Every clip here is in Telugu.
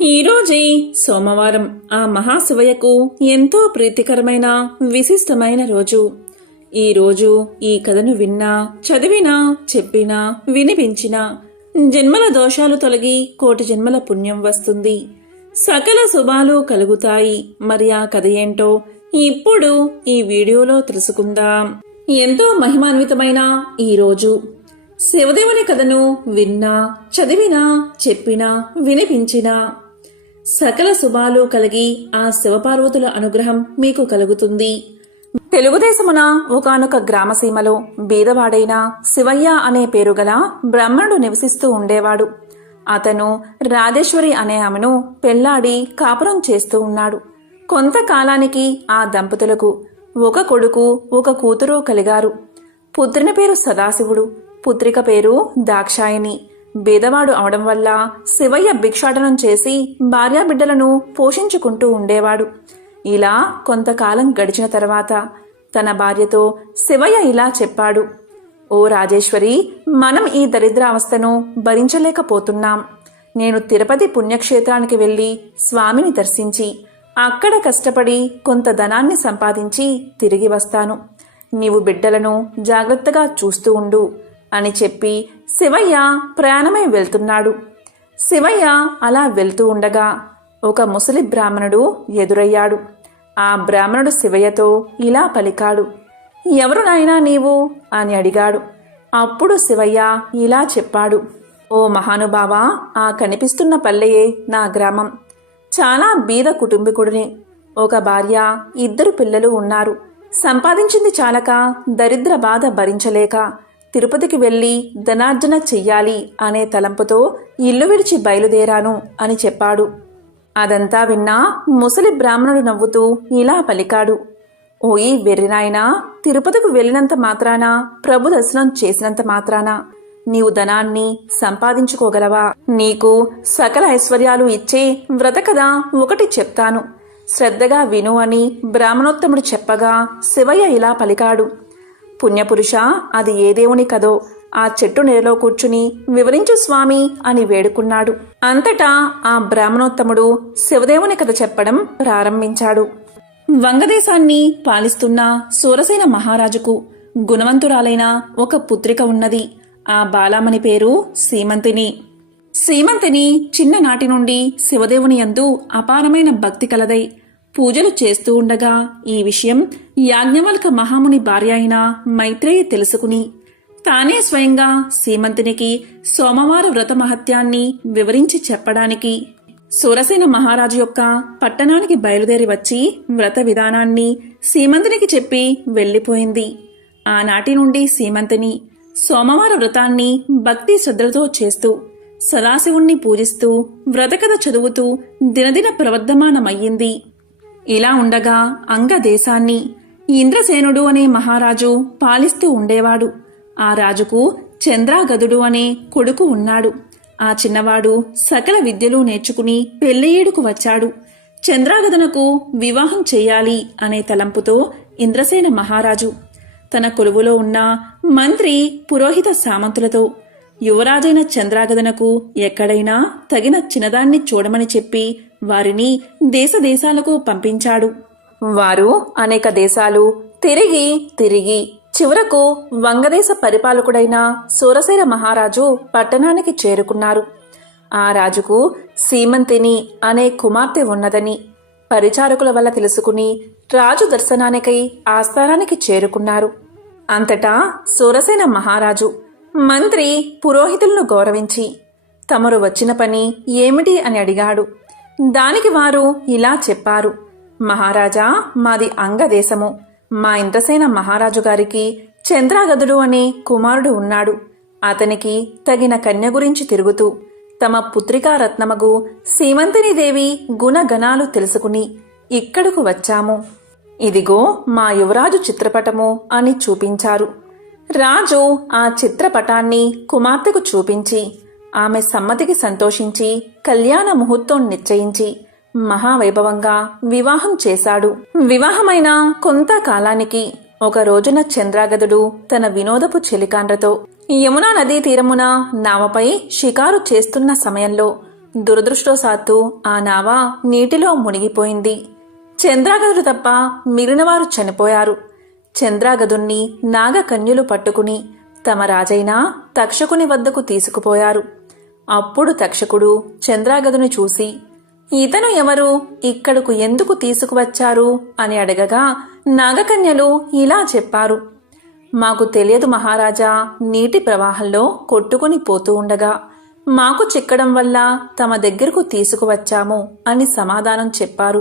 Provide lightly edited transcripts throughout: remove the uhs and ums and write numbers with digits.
ఈరోజే సోమవారం ఆ మహాశివయ్యకు ఎంతో ప్రీతికరమైన విశిష్టమైన రోజు. ఈ రోజు ఈ కథను విన్నా, చదివినా, చెప్పినా, వినిపించినా జన్మల దోషాలు తొలగి కోటి జన్మల పుణ్యం వస్తుంది, సకల శుభాలు కలుగుతాయి. మరి ఆ కథ ఏంటో ఇప్పుడు ఈ వీడియోలో తెలుసుకుందాం. ఎంతో మహిమాన్వితమైన ఈ రోజు శివదేవుని కథను విన్నా, చదివినా, చెప్పినా, వినిపించినా సకల శుభాలు కలిగి ఆ శివపార్వతుల అనుగ్రహం మీకు కలుగుతుంది. తెలుగుదేశమున ఒకానొక గ్రామసీమలో బీదవాడైన శివయ్య అనే పేరుగల బ్రాహ్మణుడు నివసిస్తూ ఉండేవాడు. అతను రాజేశ్వరి అనే ఆమెను పెళ్లాడి కాపురం చేస్తూ ఉన్నాడు. కొంతకాలానికి ఆ దంపతులకు ఒక కొడుకు, ఒక కూతురు కలిగారు. పుత్రుని పేరు సదాశివుడు, పుత్రిక పేరు దాక్షాయణి. బీదవాడు అవడం వల్ల శివయ్య భిక్షాటనం చేసి భార్యాబిడ్డలను పోషించుకుంటూ ఉండేవాడు. ఇలా కొంతకాలం గడిచిన తర్వాత తన భార్యతో శివయ్య ఇలా చెప్పాడు: ఓ రాజేశ్వరి, మనం ఈ దరిద్రావస్థను భరించలేకపోతున్నాం. నేను తిరుపతి పుణ్యక్షేత్రానికి వెళ్లి స్వామిని దర్శించి అక్కడ కష్టపడి కొంత ధనాన్ని సంపాదించి తిరిగి వస్తాను. నీవు బిడ్డలను జాగ్రత్తగా చూస్తూ ఉండు అని చెప్పి శివయ్య ప్రయాణమై వెళ్తున్నాడు. శివయ్య అలా వెళ్తూ ఉండగా ఒక ముసలి బ్రాహ్మణుడు ఎదురయ్యాడు. ఆ బ్రాహ్మణుడు శివయ్యతో ఇలా పలికాడు: ఎవరు నాయనా నీవు అని అడిగాడు. అప్పుడు శివయ్య ఇలా చెప్పాడు: ఓ మహానుభావా, ఆ కనిపిస్తున్న పల్లెయే నా గ్రామం. చాలా బీద కుటుంబీకుడిని. ఒక భార్య, 2 పిల్లలు ఉన్నారు. సంపాదించింది చాలక దరిద్ర బాధ భరించలేక తిరుపతికి వెళ్లి ధనార్జన చెయ్యాలి అనే తలంపుతో ఇల్లు విడిచి బయలుదేరాను అని చెప్పాడు. అదంతా విన్నా ముసలి బ్రాహ్మణుడు నవ్వుతూ ఇలా పలికాడు: ఓయి వెర్రినాయనా, తిరుపతికి వెళ్ళినంత మాత్రాన, ప్రభు దర్శనం చేసినంత మాత్రాన నీవు ధనాన్ని సంపాదించుకోగలవా? నీకు సకల ఐశ్వర్యాలు ఇచ్చే వ్రతకథ ఒకటి చెప్తాను, శ్రద్ధగా విను అని బ్రాహ్మణోత్తముడు చెప్పగా శివయ్య ఇలా పలికాడు: పుణ్యపురుష, అది ఏ దేవుని కదో ఆ చెట్టు నీడలో కూర్చుని వివరించు స్వామి అని వేడుకున్నాడు. అంతటా ఆ బ్రాహ్మణోత్తముడు శివదేవుని కథ చెప్పడం ప్రారంభించాడు. వంగదేశాన్ని పాలిస్తున్న సూరసేన మహారాజుకు గుణవంతురాలైన ఒక పుత్రిక ఉన్నది. ఆ బాలామణి పేరు సీమంతిని. సీమంతిని చిన్ననాటి నుండి శివదేవుని యందు అపారమైన భక్తి కలదై పూజలు చేస్తూ ఉండగా ఈ విషయం యాజ్ఞవల్క మహాముని భార్య అయిన మైత్రేయి తెలుసుకుని తానే స్వయంగా సీమంతినికి సోమవార వ్రత మహత్యాన్ని వివరించి చెప్పడానికి సూరసేన మహారాజు యొక్క పట్టణానికి బయలుదేరి వచ్చి వ్రత విధానాన్ని సీమంతినికి చెప్పి వెళ్లిపోయింది. ఆనాటి నుండి సీమంతిని సోమవార వ్రతాన్ని భక్తి శ్రద్ధలతో చేస్తూ సదాశివుణ్ణి పూజిస్తూ వ్రతకథ చదువుతూ దినదిన ప్రవర్ధమానమయ్యింది. ఇలా ఉండగా అంగదేశాన్ని ఇంద్రసేనుడు అనే మహారాజు పాలిస్తూ ఉండేవాడు. ఆ రాజుకు చంద్రాగదుడు అనే కొడుకు ఉన్నాడు. ఆ చిన్నవాడు సకల విద్యలు నేర్చుకుని పెళ్లియేడుకు వచ్చాడు. చంద్రాగదునకు వివాహం చెయ్యాలి అనే తలంపుతో ఇంద్రసేన మహారాజు తన కొలువులో ఉన్న మంత్రి, పురోహిత సామంతులతో యువరాజైన చంద్రాగదనకు ఎక్కడైనా తగిన చిన్నదాన్ని చూడమని చెప్పి వారిని దేశదేశాలకు పంపించాడు. వారు అనేక దేశాలు తిరిగి తిరిగి చివరకు వంగదేశ పరిపాలకుడైన సూరసేన మహారాజు పట్టణానికి చేరుకున్నారు. ఆ రాజుకు సీమంతిని అనే కుమార్తె ఉన్నదని పరిచారకుల వల్ల తెలుసుకుని రాజు దర్శనానికై ఆస్థానానికి చేరుకున్నారు. అంతటా సూరసేన మహారాజు మంత్రి, పురోహితులను గౌరవించి తమరు వచ్చిన పని ఏమిటి అని అడిగాడు. దానికి వారు ఇలా చెప్పారు: మహారాజా, మాది అంగదేశము. మా ఇంద్రసేన మహారాజు గారికి చంద్రాగదుడు అనే కుమారుడు ఉన్నాడు. అతనికి తగిన కన్య గురించి తిరుగుతూ తమ పుత్రికా రత్నమగు సీమంతినీదేవి గుణగణాలు తెలుసుకుని ఇక్కడకు వచ్చాము. ఇదిగో మా యువరాజు చిత్రపటము అని చూపించారు. రాజు ఆ చిత్రపటాన్ని కుమార్తెకు చూపించి ఆమె సమ్మతికి సంతోషించి కళ్యాణ ముహూర్తం నిశ్చయించి మహావైభవంగా వివాహం చేశాడు. వివాహమైన కొంతకాలానికి ఒక రోజున చంద్రాగదుడు తన వినోదపు చెలికాండ్రతో యమునా నదీ తీరమున నావపై షికారు చేస్తున్న సమయంలో దురదృష్టవశాత్తు ఆ నావ నీటిలో మునిగిపోయింది. చంద్రాగదుడు తప్ప మిగిలినవారు చనిపోయారు. చంద్రాగదుణ్ణి నాగకన్యలు పట్టుకుని తమ రాజైన తక్షకుని వద్దకు తీసుకుపోయారు. అప్పుడు తక్షకుడు చంద్రాగదుని చూసి, ఇతను ఎవరు, ఇక్కడకు ఎందుకు తీసుకువచ్చారు అని అడగగా నాగకన్యలు ఇలా చెప్పారు, మాకు తెలియదు మహారాజా, నీటి ప్రవాహంలో కొట్టుకుని పోతూ ఉండగా మాకు చిక్కడం వల్ల తమ దగ్గరకు తీసుకువచ్చాము అని సమాధానం చెప్పారు.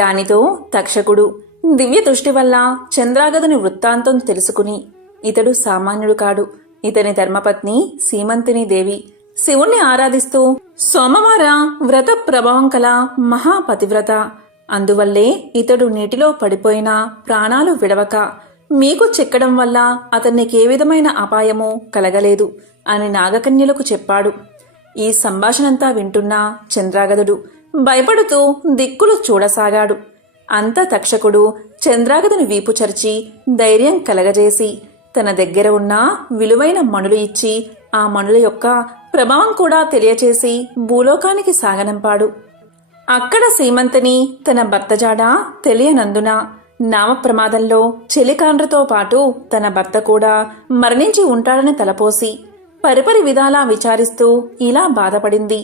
దానితో తక్షకుడు దివ్య దృష్టి వల్ల చంద్రాగదుని వృత్తాంతం తెలుసుకుని, ఇతడు సామాన్యుడు కాడు, ఇతని ధర్మపత్ని సీమంతిని దేవి శివుణ్ణి ఆరాధిస్తూ సోమవార వ్రత ప్రభావం కల మహాపతివ్రత, అందువల్లే ఇతడు నీటిలో పడిపోయినా ప్రాణాలు విడవక మీకు చిక్కడం వల్ల అతనికి ఏ విధమైన అపాయమూ కలగలేదు అని నాగకన్యలకు చెప్పాడు. ఈ సంభాషణంతా వింటున్న చంద్రాగదుడు భయపడుతూ దిక్కులు చూడసాగాడు. అంత తక్షకుడు చంద్రాగదుని వీపు చరిచి ధైర్యం కలగజేసి తన దగ్గర ఉన్న విలువైన మణులు ఇచ్చి ఆ మణుల యొక్క ప్రభావం కూడా తెలియచేసి భూలోకానికి సాగనంపాడు. అక్కడ సీమంతిని తన భర్త జాడ తెలియనందున నామ ప్రమాదంలో చెలికాండ్రతో పాటు తన భర్త కూడా మరణించి ఉంటాడని తలపోసి పరిపరి విధాలా విచారిస్తూ ఇలా బాధపడింది.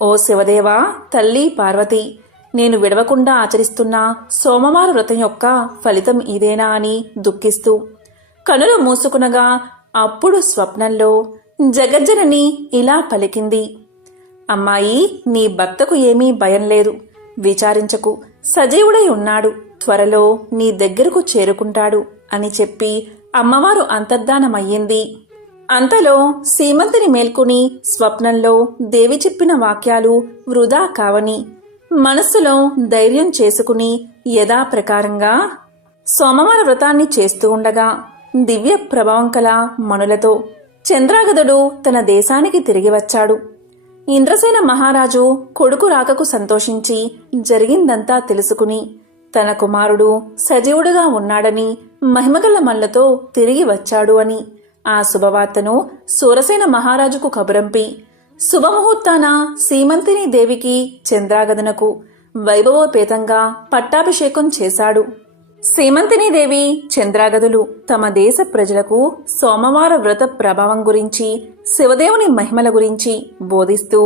ఓ శివదేవా, తల్లి పార్వతి, నేను విడవకుండా ఆచరిస్తున్న సోమవార వ్రతం యొక్క ఫలితం ఇదేనా అని దుఃఖిస్తూ కనులు మూసుకునగా అప్పుడు స్వప్నంలో జగజ్జనని ఇలా పలికింది, అమ్మాయి, నీ భర్తకు ఏమీ భయం లేదు, విచారించకు, సజీవుడై ఉన్నాడు, త్వరలో నీ దగ్గరకు చేరుకుంటాడు అని చెప్పి అమ్మవారు అంతర్ధానమయ్యింది. అంతలో సీమంతిని మేల్కొని స్వప్నంలో దేవి చెప్పిన వాక్యాలు వృధా కావని మనస్సులో ధైర్యం చేసుకుని యథాప్రకారంగా సోమవార వ్రతాన్ని చేస్తూ ఉండగా దివ్య ప్రభావం కల మణులతో చంద్రాగదుడు తన దేశానికి తిరిగి వచ్చాడు. ఇంద్రసేన మహారాజు కొడుకు రాకకు సంతోషించి జరిగిందంతా తెలుసుకుని తన కుమారుడు సజీవుడుగా ఉన్నాడని మహిమగల మల్లతో తిరిగి వచ్చాడు అని ఆ శుభవార్తను సూరసేన మహారాజుకు కబురంపి శుభముహూర్తాన సీమంతిని దేవికి చంద్రాగదునకు వైభవోపేతంగా పట్టాభిషేకం చేశాడు. సీమంతిని దేవి చంద్రాగదులు తమ దేశ ప్రజలకు సోమవార వ్రత ప్రభావం గురించి శివదేవుని మహిమల గురించి బోధిస్తూ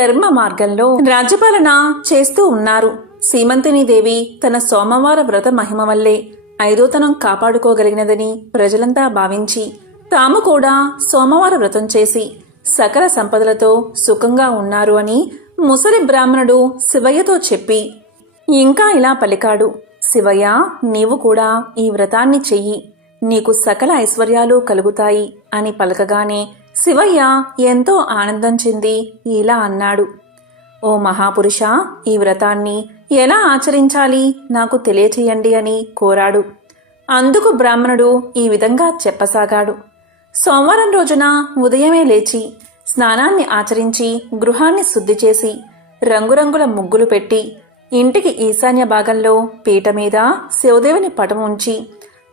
ధర్మ మార్గంలో రాజ్యపాలన చేస్తూ ఉన్నారు. సీమంతిని దేవి తన సోమవార వ్రత మహిమ వల్లే ఐదోతనం కాపాడుకోగలిగినదని ప్రజలంతా భావించి తాము కూడా సోమవార వ్రతం చేసి సకల సంపదలతో సుఖంగా ఉన్నారు అని ముసలి బ్రాహ్మణుడు శివయ్యతో చెప్పి ఇంకా ఇలా పలికాడు, శివయ్య, నీవు కూడా ఈ వ్రతాన్ని చెయ్యి, నీకు సకల ఐశ్వర్యాలు కలుగుతాయి అని పలకగానే శివయ్య ఎంతో ఆనందం చెంది ఇలా అన్నాడు, ఓ మహాపురుష, ఈ వ్రతాన్ని ఎలా ఆచరించాలి నాకు తెలియచేయండి అని కోరాడు. అందుకు బ్రాహ్మణుడు ఈ విధంగా చెప్పసాగాడు. సోమవారం రోజున ఉదయమే లేచి స్నానాన్ని ఆచరించి గృహాన్ని శుద్ధి చేసి రంగురంగుల ముగ్గులు పెట్టి ఇంటికి ఈశాన్య భాగంలో పీట మీద శివదేవుని పటం ఉంచి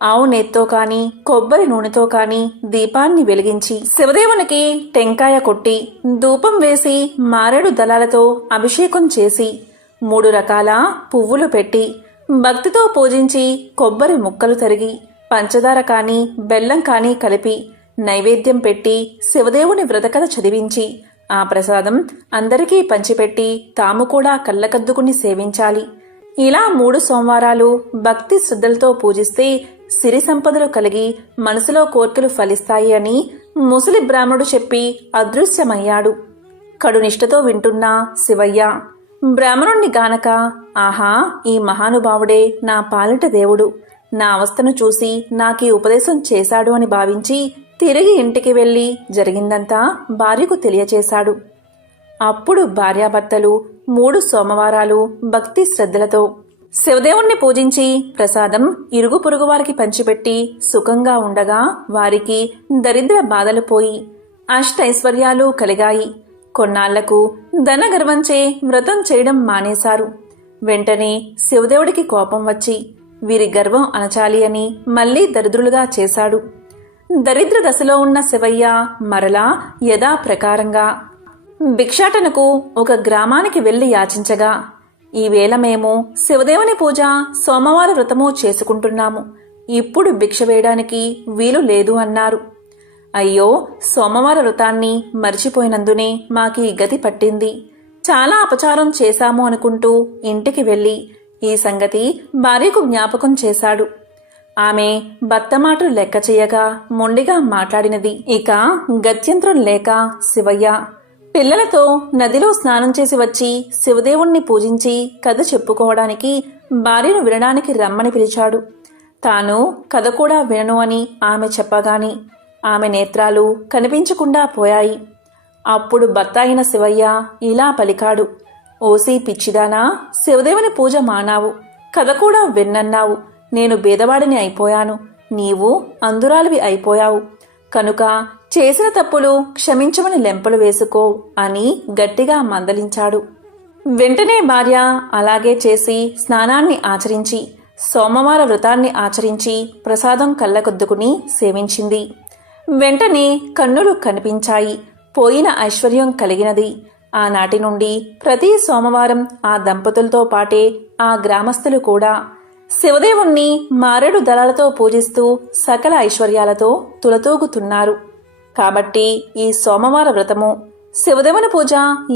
ఆవు నెత్తో కాని కొబ్బరి నూనెతో కాని దీపాన్ని వెలిగించి శివదేవునికి టెంకాయ కొట్టి ధూపం వేసి మారేడు దళాలతో అభిషేకం చేసి 3 రకాల పువ్వులు పెట్టి భక్తితో పూజించి కొబ్బరి ముక్కలు తరిగి పంచదార కాని బెల్లం కాని కలిపి నైవేద్యం పెట్టి శివదేవుని వ్రతకథ చదివించి ఆ ప్రసాదం అందరికీ పంచిపెట్టి తాము కూడా కళ్ళకద్దుకుని సేవించాలి. ఇలా 3 సోమవారాలు భక్తి శ్రద్ధలతో పూజిస్తే సిరి సంపదలు కలిగి మనసులో కోర్కెలు ఫలిస్తాయి అని ముసలి బ్రాహ్మణుడు చెప్పి అదృశ్యమయ్యాడు. కడునిష్టతో వింటున్న శివయ్య బ్రాహ్మణుణ్ణి గానక, ఆహా, ఈ మహానుభావుడే నా పాలిట దేవుడు, నా అవస్థను చూసి నాకీ ఉపదేశం చేశాడు అని భావించి తిరిగి ఇంటికి వెళ్లి జరిగిందంతా భార్యకు తెలియచేశాడు. అప్పుడు భార్యాభర్తలు 3 సోమవారాలు భక్తి శ్రద్ధలతో శివదేవుణ్ణి పూజించి ప్రసాదం ఇరుగు పొరుగు వారికి పంచిపెట్టి సుఖంగా ఉండగా వారికి దరిద్ర బాధలు పోయి అష్టైశ్వర్యాలు కలిగాయి. కొన్నాళ్లకు ధనగర్వంచే వ్రతం చేయడం మానేశారు. వెంటనే శివదేవుడికి కోపం వచ్చి వీరి గర్వం అణచాలి అని మళ్లీ దరిద్రులుగా చేశాడు. దరిద్ర దశలో ఉన్న శివయ్య మరలా యథాప్రకారంగా భిక్షాటనకు ఒక గ్రామానికి వెళ్లి యాచించగా, ఈవేళ మేము శివదేవుని పూజ, సోమవార వ్రతము చేసుకుంటున్నాము. ఇప్పుడు భిక్ష వేయడానికి వీలు లేదు అన్నారు. అయ్యో, సోమవార వ్రతాన్ని మర్చిపోయినందునే మాకీ గతి పట్టింది. చాలా అపచారం చేశాము అనుకుంటూ ఇంటికి వెళ్లి ఈ సంగతి భార్యకు జ్ఞాపకం చేశాడు. ఆమె భర్త మాటలు లెక్క చేయగా మొండిగా మాట్లాడినది. ఇక గత్యంతరం లేక శివయ్య పిల్లలతో నదిలో స్నానం చేసి వచ్చి శివదేవుణ్ణి పూజించి కథ చెప్పుకోవడానికి భార్యను వినడానికి రమ్మని పిలిచాడు. తాను కథ కూడా వినను అని ఆమె చెప్పగాని ఆమె నేత్రాలు కనిపించకుండా పోయాయి. అప్పుడు భర్త అయిన శివయ్య ఇలా పలికాడు. ఓసి పిచ్చిదానా, శివదేవుని పూజ మానావు, కథ కూడా విన్నన్నావు. నేను బీదవాడిని అయిపోయాను, నీవు అందురాలివి అయిపోయావు. కనుక చేసిన తప్పులు క్షమించమని లెంపలు వేసుకో అని గట్టిగా మందలించాడు. వెంటనే భార్య అలాగే చేసి స్నానాన్ని ఆచరించి సోమవార వ్రతాన్ని ఆచరించి ప్రసాదం కళ్ళకొద్దుకుని సేవించింది. వెంటనే కన్నులు కనిపించాయి. పోయిన ఐశ్వర్యం కలిగినది. ఆనాటి నుండి ప్రతి సోమవారం ఆ దంపతులతో పాటే ఆ గ్రామస్తులు కూడా శివదేవుణ్ణి మారేడు దళాలతో పూజిస్తూ సకల ఐశ్వర్యాలతో తులతూగుతున్నారు. కాబట్టి ఈ సోమవార వ్రతము, శివదేవుని పూజ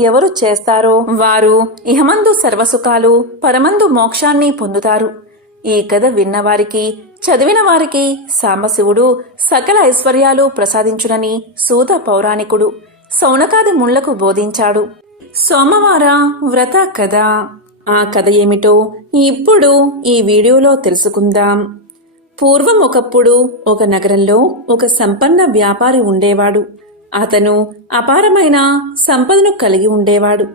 ఎవరు చేస్తారో వారు ఇహమందు సర్వసుఖాలు, పరమందు మోక్షాన్ని పొందుతారు. ఈ కథ విన్నవారికి, చదివిన వారికి సాంబశివుడు సకల ఐశ్వర్యాలు ప్రసాదించునని సూత పౌరాణికుడు శౌనకాది ముళ్లకు బోధించాడు. సోమవార వ్రత కథ. ఆ కథ ఏమిటో ఇప్పుడు ఈ వీడియోలో తెలుసుకుందాం. పూర్వం ఒకప్పుడు ఒక నగరంలో ఒక సంపన్న వ్యాపారి ఉండేవాడు. అతను అపారమైన సంపదను కలిగి ఉండేవాడు.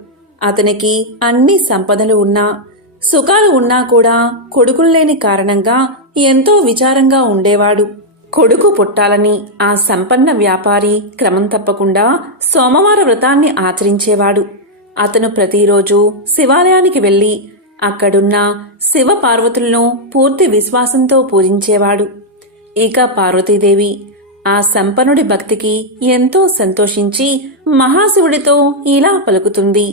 అతనికి అన్ని సంపదలు ఉన్నా, సుఖాలు ఉన్నా కూడా కొడుకులు లేని కారణంగా ఎంతో విచారంగా ఉండేవాడు. కొడుకు పుట్టాలని ఆ సంపన్న వ్యాపారి క్రమం తప్పకుండా సోమవార వ్రతాన్ని ఆచరించేవాడు. అతను ప్రతిరోజు శివాలయానికి వెళ్లి అక్కడున్న శివ పార్వతులను పూర్తి విశ్వాసంతో పూజించేవాడు. ఇక పార్వతీదేవి ఆ సంపన్నుడి భక్తికి ఎంతో సంతోషించి మహాశివుడితో ఇలా పలుకుతుంది.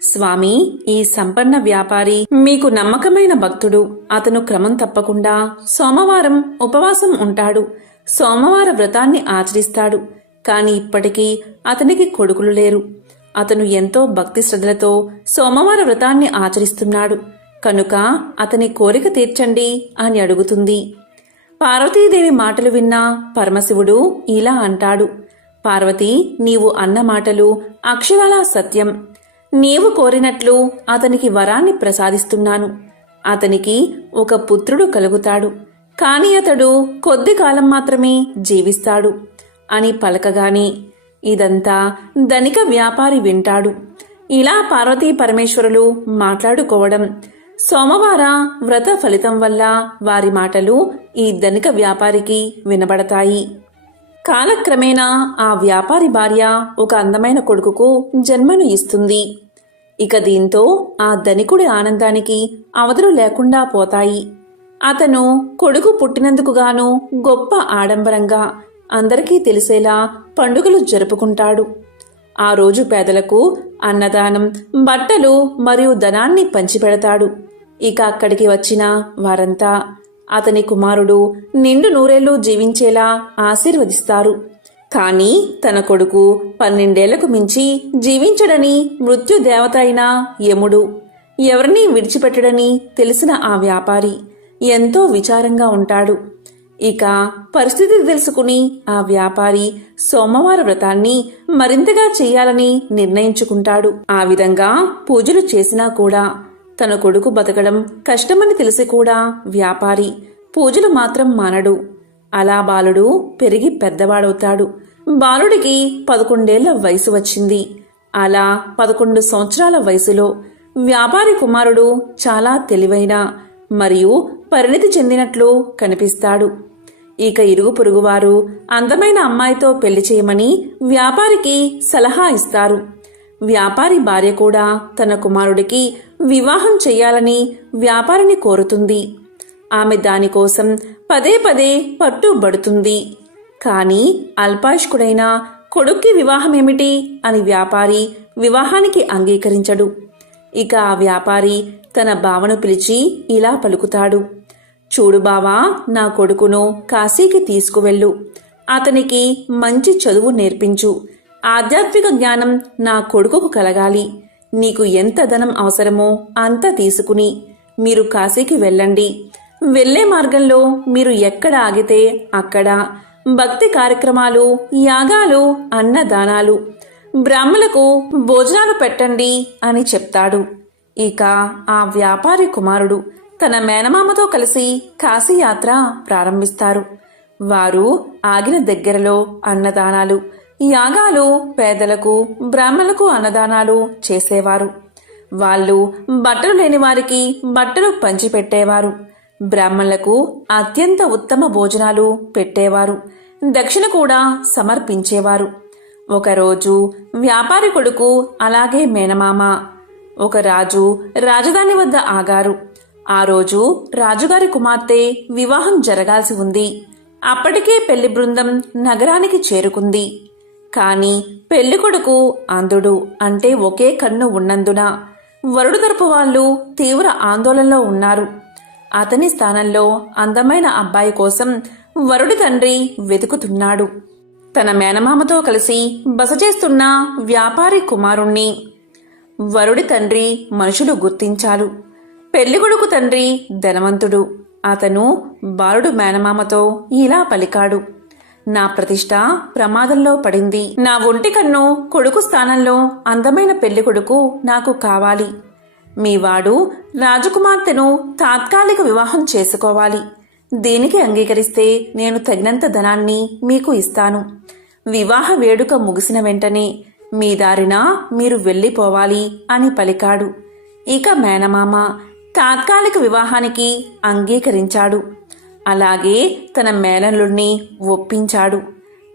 స్వామి, ఈ సంపన్న వ్యాపారి మీకు నమ్మకమైన భక్తుడు. అతను క్రమం తప్పకుండా సోమవారం ఉపవాసం ఉంటాడు, సోమవార వ్రతాన్ని ఆచరిస్తాడు. కాని ఇప్పటికీ అతనికి కొడుకులు లేరు. అతను ఎంతో భక్తి శ్రద్ధలతో సోమవార వ్రతాన్ని ఆచరిస్తున్నాడు. కనుక అతని కోరిక తీర్చండి అని అడుగుతుంది. పార్వతీదేవి మాటలు విన్న పరమశివుడు ఇలా అంటాడు. పార్వతి, నీవు అన్న మాటలు అక్షరాలా సత్యం. నీవు కోరినట్లు అతనికి వరాన్ని ప్రసాదిస్తున్నాను. అతనికి ఒక పుత్రుడు కలుగుతాడు. కాని అతడు కొద్ది కాలం మాత్రమే జీవిస్తాడు అని పలకగానే ఇదంతా ధనిక వ్యాపారి వింటాడు. ఇలా పార్వతీ పరమేశ్వరులు మాట్లాడుకోవడం, సోమవార వ్రత ఫలితం వల్ల వారి మాటలు ఈ ధనిక వ్యాపారికి వినబడతాయి. కాలక్రమేణా ఆ వ్యాపారి భార్య ఒక అందమైన కొడుకుకు జన్మను ఇస్తుంది. ఇక దీంతో ఆ ధనికుడి ఆనందానికి అవధులు లేకుండా పోతాయి. అతను కొడుకు పుట్టినందుకు గాను గొప్ప ఆడంబరంగా అందరికీ తెలిసేలా పండుగలు జరుపుకుంటాడు. ఆ రోజు పేదలకు అన్నదానం, బట్టలు మరియు ధనాన్ని పంచిపెడతాడు. ఇక అక్కడికి వచ్చిన వారంతా అతని కుమారుడు నిండు నూరేళ్లు జీవించేలా ఆశీర్వదిస్తారు. కాని తన కొడుకు 12 మించి జీవించడని మృత్యుదేవత అయిన యముడు ఎవరినీ విడిచిపెట్టడని తెలిసిన ఆ వ్యాపారి ఎంతో విచారంగా ఉంటాడు. ఇక పరిస్థితి తెలుసుకుని ఆ వ్యాపారి సోమవార వ్రతాన్ని మరింతగా చెయ్యాలని నిర్ణయించుకుంటాడు. ఆ విధంగా పూజలు చేసినా కూడా తన కొడుకు బతకడం కష్టమని తెలిసి కూడా వ్యాపారి పూజలు మాత్రం మానడు. అలా బాలుడు పెరిగి పెద్దవాడవుతాడు. బాలుడికి 11 వయసు వచ్చింది. అలా 11 సంవత్సరాల వయసులో వ్యాపారి కుమారుడు చాలా తెలివైన మరియు పరిణితి చెందినట్లు కనిపిస్తాడు. ఇక ఇరుగు పొరుగువారు అందమైన అమ్మాయితో పెళ్లి చేయమని వ్యాపారికి సలహా ఇస్తారు. వ్యాపారి భార్య కూడా తన కుమారుడికి వివాహం చెయ్యాలని వ్యాపారిని కోరుతుంది. ఆమె దానికోసం పదే పదే పట్టుబడుతుంది. కాని అల్పాయుష్కుడైన కొడుక్కి వివాహమేమిటి అని వ్యాపారి వివాహానికి అంగీకరించడు. ఇక ఆ వ్యాపారి తన బావను పిలిచి ఇలా పలుకుతాడు. చూడు బావా, నా కొడుకును కాశీకి తీసుకువెళ్ళు. అతనికి మంచి చదువు నేర్పించు. ఆధ్యాత్మిక జ్ఞానం నా కొడుకుకు కలగాలి. నీకు ఎంత ధనం అవసరమో అంత తీసుకుని మీరు కాశీకి వెళ్ళండి. వెళ్లే మార్గంలో మీరు ఎక్కడ ఆగితే అక్కడ భక్తి కార్యక్రమాలు, యాగాలు, అన్నదానాలు, బ్రాహ్మణులకు భోజనాలు పెట్టండి అని చెప్తాడు. ఇక ఆ వ్యాపారి కుమారుడు తన మేనమామతో కలిసి కాశీయాత్ర ప్రారంభిస్తారు. వారు ఆగిన దగ్గరలో అన్నదానాలు, యాగాలు, పేదలకు, బ్రాహ్మణులకు అన్నదానాలు చేసేవారు. వాళ్ళు బట్టలు లేని వారికి బట్టలు పంచిపెట్టేవారు. బ్రాహ్మణులకు అత్యంత ఉత్తమ భోజనాలు పెట్టేవారు. దక్షిణ కూడా సమర్పించేవారు. ఒకరోజు వ్యాపారి కొడుకు అలాగే మేనమామ ఒక రాజు రాజధాని వద్ద ఆగారు. ఆ రోజు రాజుగారి కుమార్తె వివాహం జరగాల్సి ఉంది. అప్పటికే పెళ్లి బృందం నగరానికి చేరుకుంది. కాని పెళ్లికొడుకు అంధుడు, అంటే ఒకే కన్ను ఉన్నందున వరుడు తరపు వాళ్ళు తీవ్ర ఆందోళనలో ఉన్నారు. అతని స్థానంలో అందమైన అబ్బాయి కోసం వరుడి తండ్రి వెతుకుతున్నాడు. తన మేనమామతో కలిసి బస చేస్తున్న వ్యాపారి కుమారుణ్ణి వరుడి తండ్రి మనుషులు గుర్తించారు. పెళ్లికొడుకు తండ్రి ధనవంతుడు. అతను బాలుడు మేనమామతో ఇలా పలికాడు. నా ప్రతిష్ట ప్రమాదంలో పడింది. నా ఒంటి కన్ను కొడుకు స్థానంలో అందమైన పెళ్లికొడుకు నాకు కావాలి. మీవాడు రాజకుమార్తెను తాత్కాలిక వివాహం చేసుకోవాలి. దీనికి అంగీకరిస్తే నేను తగినంత ధనాన్ని మీకు ఇస్తాను. వివాహ వేడుక ముగిసిన వెంటనే మీ దారిన మీరు వెళ్ళిపోవాలి అని పలికాడు. ఇక మేనమామ తాత్కాలిక వివాహానికి అంగీకరించాడు. అలాగే తన మేనల్లుణ్ణి ఒప్పించాడు.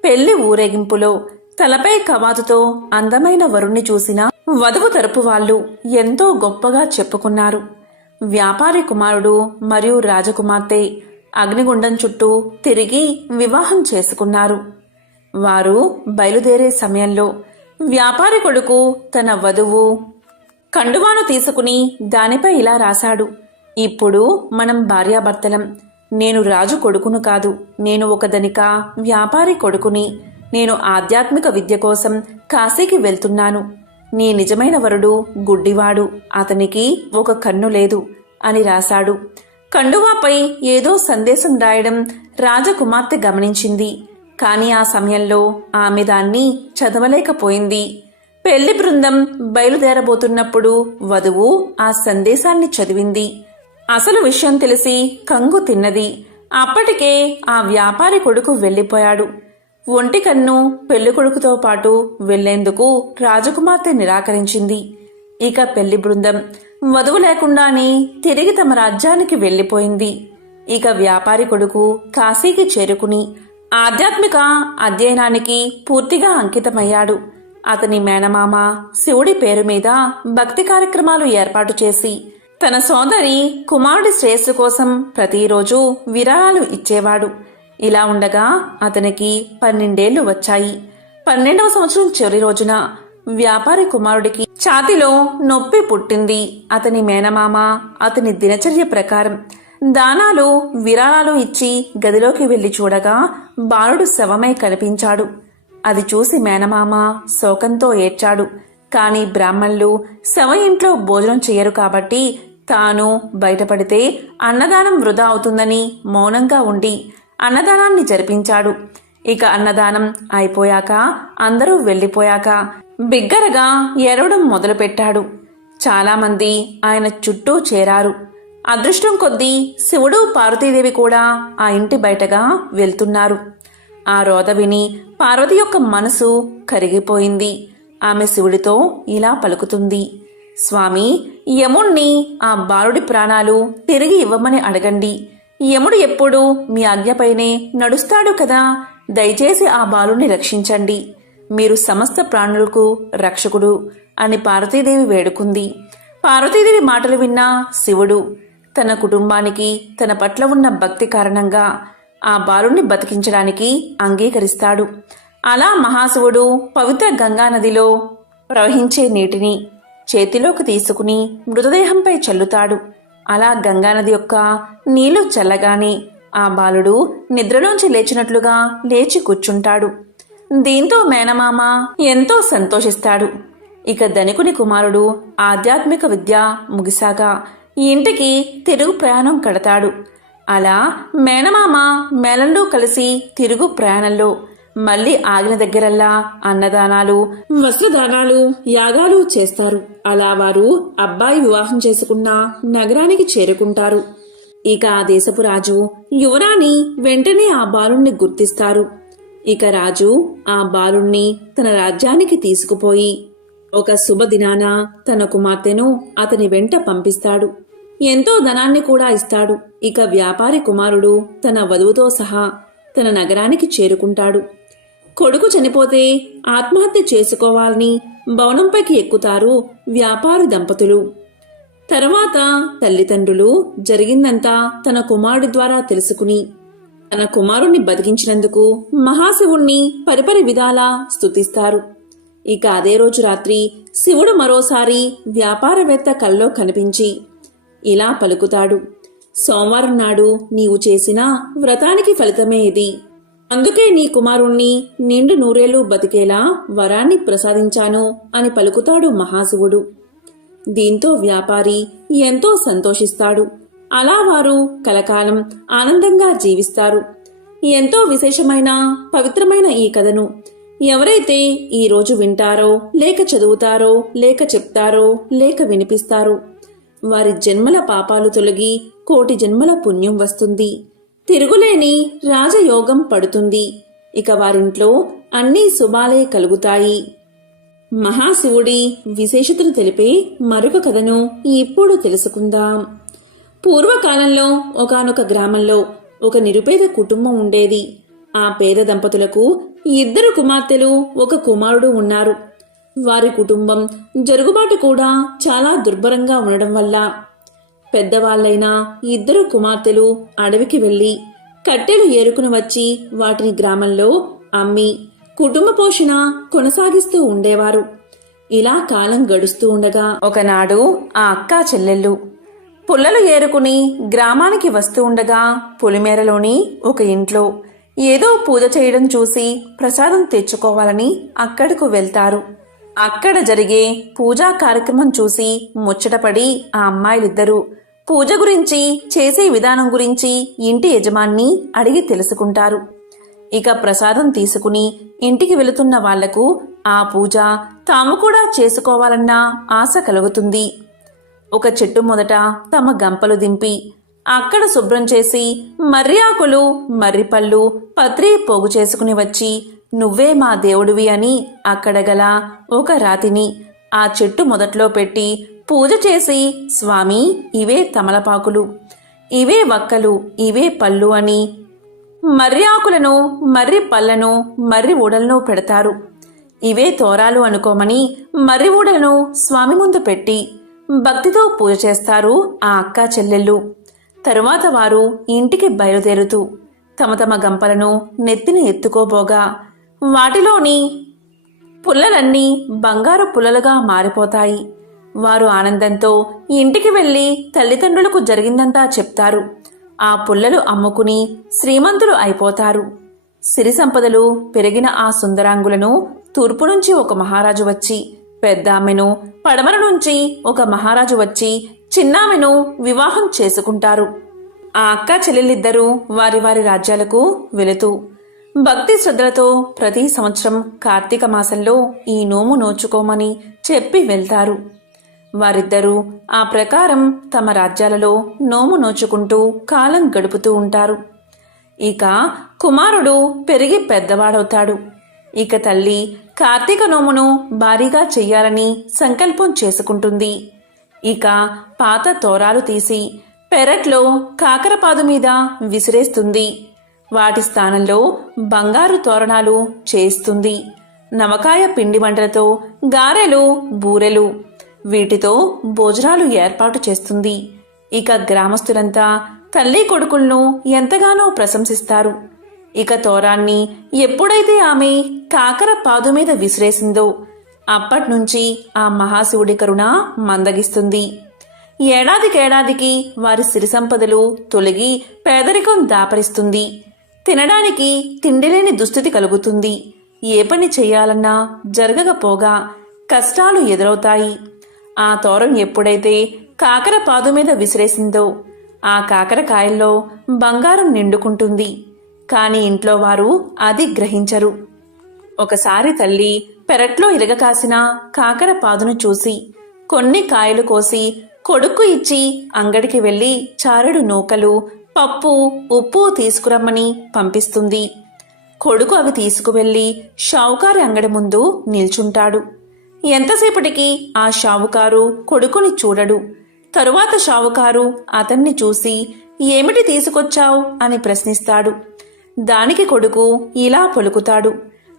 పెళ్లి ఊరేగింపులో తలపై కవాతుతో అందమైన వరుణ్ణి చూసిన వధువు తరపు వాళ్ళు ఎంతో గొప్పగా చెప్పుకున్నారు. వ్యాపారి కుమారుడు మరియు రాజకుమార్తె అగ్నిగుండం చుట్టూ తిరిగి వివాహం చేసుకున్నారు. వారు బయలుదేరే సమయంలో వ్యాపారి కొడుకు తన వధువు కండువాను తీసుకుని దానిపై ఇలా రాశాడు. ఇప్పుడు మనం భార్యాభర్తలం. నేను రాజు కొడుకును కాదు. నేను ఒక ధనిక వ్యాపారి కొడుకుని. నేను ఆధ్యాత్మిక విద్య కోసం కాశీకి వెళ్తున్నాను. నీ నిజమైన వరుడు గుడ్డివాడు. అతనికి ఒక కన్ను లేదు అని రాశాడు. కండువాపై ఏదో సందేశం రాయడం రాజకుమార్తె గమనించింది. కాని ఆ సమయంలో ఆమె దాన్ని చదవలేకపోయింది. పెళ్లి బృందం బయలుదేరబోతున్నప్పుడు వధువు ఆ సందేశాన్ని చదివింది. అసలు విషయం తెలిసి కంగు తిన్నది. అప్పటికే ఆ వ్యాపారి కొడుకు వెళ్లిపోయాడు. ఒంటి కన్ను పెళ్లి కొడుకుతో పాటు వెళ్లేందుకు రాజకుమార్తె నిరాకరించింది. ఇక పెళ్లి బృందం వధువు లేకుండానే తిరిగి తమ రాజ్యానికి వెళ్లిపోయింది. ఇక వ్యాపారి కొడుకు కాశీకి చేరుకుని ఆధ్యాత్మిక అధ్యయనానికి పూర్తిగా అంకితమయ్యాడు. అతని మేనమామ శివుడి పేరు మీద భక్తి కార్యక్రమాలు ఏర్పాటు చేసి తన సోదరి కుమారుడి శ్రేయస్సు కోసం ప్రతిరోజు విరాళాలు ఇచ్చేవాడు. ఇలా ఉండగా అతనికి 12 ఏళ్లు వచ్చాయి. 12వ సంవత్సరం చివరి రోజున వ్యాపారి కుమారుడికి ఛాతిలో నొప్పి పుట్టింది. అతని మేనమామ అతని దినచర్య ప్రకారం దానాలు, విరాళాలు ఇచ్చి గదిలోకి వెళ్లి చూడగా బాలుడు శవమై కనిపించాడు. అది చూసి మేనమామ శోకంతో ఏడ్చాడు. కాని బ్రాహ్మణులు శవ ఇంట్లో భోజనం చెయ్యరు కాబట్టి తాను బయటపడితే అన్నదానం వృధా అవుతుందని మౌనంగా ఉండి అన్నదానాన్ని జరిపించాడు. ఇక అన్నదానం అయిపోయాక అందరూ వెళ్లిపోయాక బిగ్గరగా ఏడవడం మొదలుపెట్టాడు. చాలామంది ఆయన చుట్టూ చేరారు. అదృష్టం కొద్దీ శివుడు, పార్వతీదేవి కూడా ఆ ఇంటి బయటగా వెళ్తున్నారు. ఆ రోద విని పార్వతి యొక్క మనసు కరిగిపోయింది. ఆమె శివుడితో ఇలా పలుకుతుంది. స్వామి, యముణ్ణి ఆ బాలుడి ప్రాణాలు తిరిగి ఇవ్వమని అడగండి. యముడు ఎప్పుడూ మీ ఆజ్ఞపైనే నడుస్తాడు కదా. దయచేసి ఆ బాలుని రక్షించండి. మీరు సమస్త ప్రాణులకు రక్షకుడు అని పార్వతీదేవి వేడుకుంది. పార్వతీదేవి మాటలు విన్న శివుడు తన కుటుంబానికి తన పట్ల ఉన్న భక్తి కారణంగా ఆ బాలుని బతికించడానికి అంగీకరిస్తాడు. అలా మహాశివుడు పవిత్ర గంగానదిలో ప్రవహించే నీటిని చేతిలోకి తీసుకుని మృతదేహంపై చల్లుతాడు. అలా గంగానది యొక్క నీళ్లు చల్లగానే ఆ బాలుడు నిద్రలోంచి లేచినట్లుగా లేచి కూర్చుంటాడు. దీంతో మేనమామ ఎంతో సంతోషిస్తాడు. ఇక ధనికుని కుమారుడు ఆధ్యాత్మిక విద్య ముగిసాగా ఇంటికి తిరుగు ప్రయాణం కడతాడు. అలా మేనమామ మేళంలో కలిసి తిరుగు ప్రయాణంలో మళ్ళీ ఆగిన దగ్గరల్లా అన్నదానాలు, వస్త్రదానాలు, యాగాలు చేస్తారు. అలా వారు అబ్బాయి వివాహం చేసుకున్న నగరానికి చేరుకుంటారు. ఇక ఆ దేశపు రాజు యువరాణి వెంటనే ఆ బాలుణ్ణి గుర్తిస్తారు. ఇక రాజు ఆ బాలుణ్ణి తన రాజ్యానికి తీసుకుపోయి ఒక శుభదినాన తన కుమార్తెను అతని వెంట పంపిస్తాడు. ఎంతో ధనాన్ని కూడా ఇస్తాడు. ఇక వ్యాపారి కుమారుడు తన వధువుతో సహా తన నగరానికి చేరుకుంటాడు. కొడుకు చనిపోతే ఆత్మహత్య చేసుకోవాలని భవనంపైకి ఎక్కుతారు వ్యాపారి దంపతులు. తర్వాత తల్లిదండ్రులు జరిగిందంతా తన కుమారుడి ద్వారా తెలుసుకుని తన కుమారుణ్ణి బతికించినందుకు మహాశివుణ్ణి పరిపరి విధాలా స్తుతిస్తారు. ఇక అదే రోజు రాత్రి శివుడు మరోసారి వ్యాపారవేత్త కల్లో కనిపించి ఇలా పలుకుతాడు: సోమవారం నాడు నీవు చేసిన వ్రతానికి ఫలితమే ఇది. అందుకే నీ కుమారుణ్ణి నిండు నూరేళ్లు బతికేలా వరాన్ని ప్రసాదించాను అని పలుకుతాడు మహాశివుడు. దీంతో వ్యాపారి ఎంతో సంతోషిస్తాడు. అలా వారు కలకాలం ఆనందంగా జీవిస్తారు. ఎంతో విశేషమైన పవిత్రమైన ఈ కథను ఎవరైతే ఈ రోజు వింటారో, లేక చదువుతారో, లేక చెప్తారో, లేక వినిపిస్తారో వారి జన్మల పాపాలు తొలగి కోటి జన్మల పుణ్యం వస్తుంది. తిరుగులేని రాజయోగం పడుతుంది. ఇక వారింట్లో అన్నీ శుభాలే కలుగుతాయి. మహాశివుడి విశేషతను తెలిపే మరొక కథను ఇప్పుడు తెలుసుకుందాం. పూర్వకాలంలో ఒకానొక గ్రామంలో ఒక నిరుపేద కుటుంబం ఉండేది. ఆ పేద దంపతులకు 2 కుమార్తెలు, 1 కుమారుడు ఉన్నారు. వారి కుటుంబం జరుగుబాటు కూడా చాలా దుర్భరంగా ఉండడం వల్ల పెద్దవాళ్లైన 2 కుమార్తెలు అడవికి వెళ్లి కట్టెలు ఏరుకుని వచ్చి వాటిని గ్రామంలో అమ్మి కుటుంబ పోషణ కొనసాగిస్తూ ఉండేవారు. ఇలా కాలం గడుస్తూ ఉండగా ఒకనాడు ఆ అక్కా చెల్లెళ్ళు పుల్లలు ఏరుకుని గ్రామానికి వస్తూ ఉండగా పొలిమేరలోని ఒక ఇంట్లో ఏదో పూజ చేయడం చూసి ప్రసాదం తెచ్చుకోవాలని అక్కడకు వెళ్తారు. అక్కడ జరిగే పూజా కార్యక్రమం చూసి ముచ్చటపడి ఆ అమ్మాయిలిద్దరూ పూజ గురించి, చేసే విధానం గురించి ఇంటి యజమాన్ని అడిగి తెలుసుకుంటారు. ఇక ప్రసాదం తీసుకుని ఇంటికి వెళుతున్న వాళ్లకు ఆ పూజ తాము కూడా చేసుకోవాలన్న ఆశ కలుగుతుంది. ఒక చెట్టు మొదట తమ గంపలు దింపి అక్కడ శుభ్రం చేసి మర్రి ఆకులు, మర్రిపళ్ళు, పత్రి పోగు చేసుకుని వచ్చి నువ్వే మా దేవుడివి అని అక్కడ గల ఒక రాతిని ఆ చెట్టు మొదట్లో పెట్టి పూజ చేసి, స్వామి ఇవే తమలపాకులు, ఇవే వక్కలు, ఇవే పళ్ళు అని మర్రి ఆకులను, మర్రి పళ్ళను, మర్రి ఊడలను పెడతారు. ఇవే తోరాలు అనుకోమని మర్రి ఊడలను స్వామి ముందు పెట్టి భక్తితో పూజ చేస్తారు ఆ అక్కా చెల్లెళ్ళు. తరువాత వారు ఇంటికి బయలుదేరుతూ తమ తమ గంపలను నెత్తిన ఎత్తుకోబోగా వాటిలోని పుల్లలన్నీ బంగారు పుల్లలుగా మారిపోతాయి. వారు ఆనందంతో ఇంటికి వెళ్లి తల్లిదండ్రులకు జరిగిందంతా చెప్తారు. ఆ పుల్లలు అమ్ముకుని శ్రీమంతులు అయిపోతారు. సిరి సంపదలు పెరిగిన ఆ సుందరాంగులను తూర్పు నుంచి ఒక మహారాజు వచ్చి, పెద్దామెను పడమర నుంచి ఒక మహారాజు వచ్చి చిన్నామెను వివాహం చేసుకుంటారు. ఆ అక్కా చెల్లెలిద్దరూ వారి వారి రాజ్యాలకు వెళుతూ భక్తి శ్రద్ధలతో ప్రతి సంవత్సరం కార్తీక మాసంలో ఈ నోము నోచుకోమని చెప్పి వెళ్తారు. వారిద్దరూ ఆ ప్రకారం తమ రాజ్యాలలో నోము నోచుకుంటూ కాలం గడుపుతూ ఉంటారు. ఇక కుమారుడు పెరిగి పెద్దవాడవుతాడు. ఇక తల్లి కార్తీక నోమును భారీగా చెయ్యాలని సంకల్పం చేసుకుంటుంది. ఇక పాత తోరాలు తీసి పెరట్లో కాకరపాదు మీద విసిరేస్తుంది. వాటి స్థానంలో బంగారు తోరణాలు చేస్తుంది. నవకాయ పిండి వంటలతో గారెలు, బూరెలు, వీటితో భోజనాలు ఏర్పాటు చేస్తుంది. ఇక గ్రామస్తులంతా తల్లి కొడుకులను ఎంతగానో ప్రశంసిస్తారు. ఇక తోరాన్ని ఎప్పుడైతే ఆమె కాకర పాదు మీద విసిరేసిందో అప్పట్నుంచి ఆ మహాశివుడి కరుణ మందగిస్తుంది. ఏడాదికేడాదికి వారి సిరి సంపదలు తొలగి పేదరికం దాపరిస్తుంది. తినడానికి తిండిలేని దుస్థితి కలుగుతుంది. ఏ పని చెయ్యాలన్నా జరగకపోగా కష్టాలు ఎదురవుతాయి. ఆ తోరం ఎప్పుడైతే కాకర పాదు మీద విసిరేసిందో ఆ కాకరకాయల్లో బంగారం నిండుకుంటుంది. కాని ఇంట్లో వారు అది గ్రహించరు. ఒకసారి తల్లి పెరట్లో ఇరగకాసిన కాకర పాదును చూసి కొన్ని కాయలు కోసి కొడుకు ఇచ్చి అంగడికి వెళ్లి చారెడు నూకలు, పప్పు, ఉప్పు తీసుకురమ్మని పంపిస్తుంది. కొడుకు అవి తీసుకువెళ్లి షావుకారు అంగడి ముందు నిల్చుంటాడు. ఎంతసేపటికి ఆ షావుకారు కొడుకుని చూడడు. తరువాత షావుకారు అతన్ని చూసి ఏమిటి తీసుకొచ్చావు అని ప్రశ్నిస్తాడు. దానికి కొడుకు ఇలా పలుకుతాడు,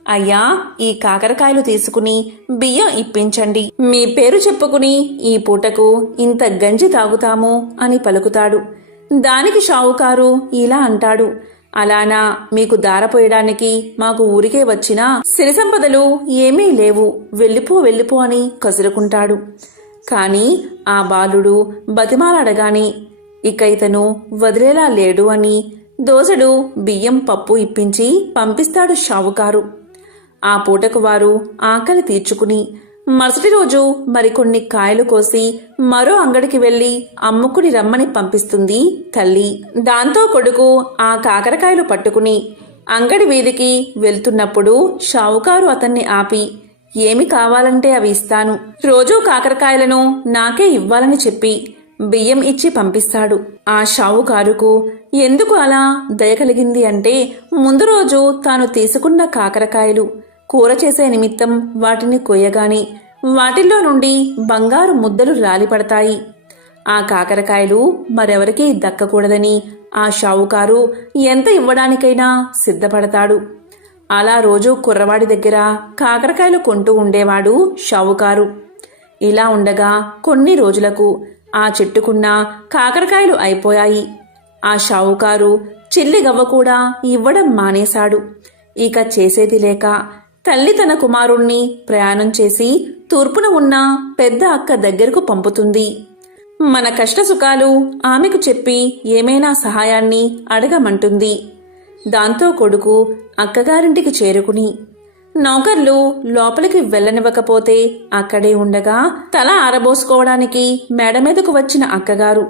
అయ్యా, ఈ కాకరకాయలు తీసుకుని బియ్యం ఇప్పించండి. మీ పేరు చెప్పుకుని ఈ పూటకు ఇంత గంజి తాగుతాము అని పలుకుతాడు. దానికి షావుకారు ఇలా అంటాడు, అలానా, మీకు దారపోయడానికి మాకు ఊరికే వచ్చినా సిరి సంపదలు ఏమీ లేవు, వెళ్ళిపో అని కసురుకుంటాడు. కాని ఆ బాలుడు బతిమాలడగాని ఇక ఇతను వదిలేలా లేడు అని దోసెడు బియ్యం పప్పు ఇప్పించి పంపిస్తాడు షావుకారు. ఆ పూటకు వారు ఆకలి తీర్చుకుని మరుసటి రోజు మరికొన్ని కాయలు కోసి మరో అంగడికి వెళ్లి అమ్ముకుని రమ్మని పంపిస్తుంది తల్లి. దాంతో కొడుకు ఆ కాకరకాయలు పట్టుకుని అంగడి వీధికి వెళ్తున్నప్పుడు షావుకారు అతన్ని ఆపి, ఏమి కావాలంటే అవి ఇస్తాను, రోజూ కాకరకాయలను నాకే ఇవ్వాలని చెప్పి బియ్యం ఇచ్చి పంపిస్తాడు. ఆ షావుకారుకు ఎందుకు అలా దయ కలిగింది అంటే ముందు రోజు తాను తీసుకున్న కాకరకాయలు కూర చేసే నిమిత్తం వాటిని కొయ్యగాని వాటిల్లో నుండి బంగారు ముద్దలు రాలిపడతాయి. ఆ కాకరకాయలు మరెవరికీ దక్కకూడదని ఆ షావుకారు ఎంత ఇవ్వడానికైనా సిద్ధపడతాడు. అలా రోజు కుర్రవాడి దగ్గర కాకరకాయలు కొంటూ ఉండేవాడు షావుకారు. ఇలా ఉండగా కొన్ని రోజులకు ఆ చెట్టుకున్న కాకరకాయలు అయిపోయాయి. ఆ షావుకారు చిల్లిగవ్వ కూడా ఇవ్వడం మానేశాడు. ఇక చేసేది లేక తల్లి తన కుమారుణ్ణి ప్రయాణం చేసి తూర్పున ఉన్న పెద్ద అక్క దగ్గరకు పంపుతుంది. మన కష్టసుఖాలు ఆమెకు చెప్పి ఏమైనా సహాయాన్ని అడగమంటుంది. దాంతో కొడుకు అక్కగారింటికి చేరుకుని నౌకర్లు లోపలికి వెళ్లనివ్వకపోతే అక్కడే ఉండగా తల ఆరబోసుకోవడానికి మేడ మీదకు వచ్చిన అక్కగారు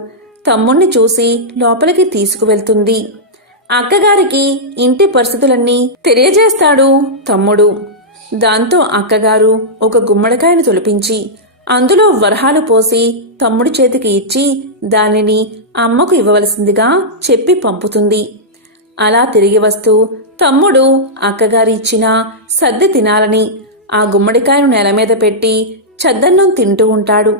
తమ్ముణ్ణి చూసి లోపలికి తీసుకువెళ్తుంది. అక్కగారికి ఇంటి పరిస్థితులన్నీ తెలియజేస్తాడు తమ్ముడు. దాంతో అక్కగారు ఒక గుమ్మడికాయను తొలిపించి అందులో వరహాలు పోసి తమ్ముడి చేతికి ఇచ్చి దానిని అమ్మకు ఇవ్వవలసిందిగా చెప్పి పంపుతుంది. అలా తిరిగి వస్తూ తమ్ముడు అక్కగారి ఇచ్చిన సద్ది తినాలని ఆ గుమ్మడికాయను నేల మీద పెట్టి చద్దన్నం తింటూ ఉంటాడు.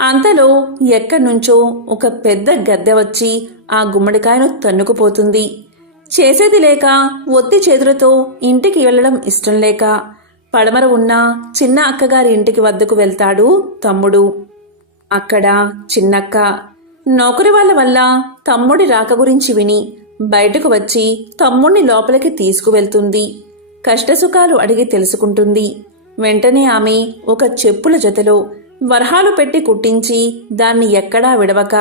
అంతలో ఎక్కడ్నుంచో ఒక పెద్ద గద్దె వచ్చి ఆ గుమ్మడికాయను తన్నుకుపోతుంది. చేసేది లేక ఒత్తి చేతులతో ఇంటికి వెళ్లడం ఇష్టం లేక పడమర ఉన్న చిన్న అక్కగారి ఇంటికి వద్దకు వెళ్తాడు తమ్ముడు. అక్కడ చిన్నక్క నౌకరి వాళ్ళ వల్ల తమ్ముడి రాక గురించి విని బయటకు వచ్చి తమ్ముణ్ణి లోపలికి తీసుకువెళ్తుంది. కష్టసుఖాలు అడిగి తెలుసుకుంటుంది. వెంటనే ఆమె ఒక చెప్పుల జతలో వరహాలు పెట్టి కుట్టించి దాన్ని ఎక్కడా విడవక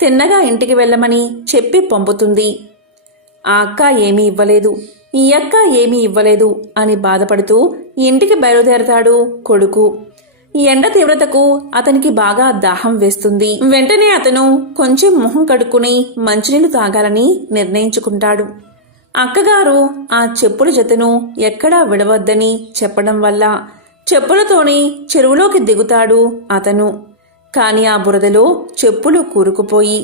తిన్నగా ఇంటికి వెళ్ళమని చెప్పి పంపుతుంది. ఆ అక్క ఏమీ ఇవ్వలేదు, ఈ అక్క ఏమీ ఇవ్వలేదు అని బాధపడుతూ ఇంటికి బయలుదేరతాడు కొడుకు. ఎండ తీవ్రతకు అతనికి బాగా దాహం వేస్తుంది. వెంటనే అతను కొంచెం మొహం కడుక్కుని మంచినీళ్లు తాగాలని నిర్ణయించుకుంటాడు. అక్కగారు ఆ చెప్పుల జతను ఎక్కడా విడవద్దని చెప్పడం వల్ల చెప్పులతోనే చెరువులోకి దిగుతాడు అతను. కాని ఆ బురదలో చెప్పులు కూరుకుపోయి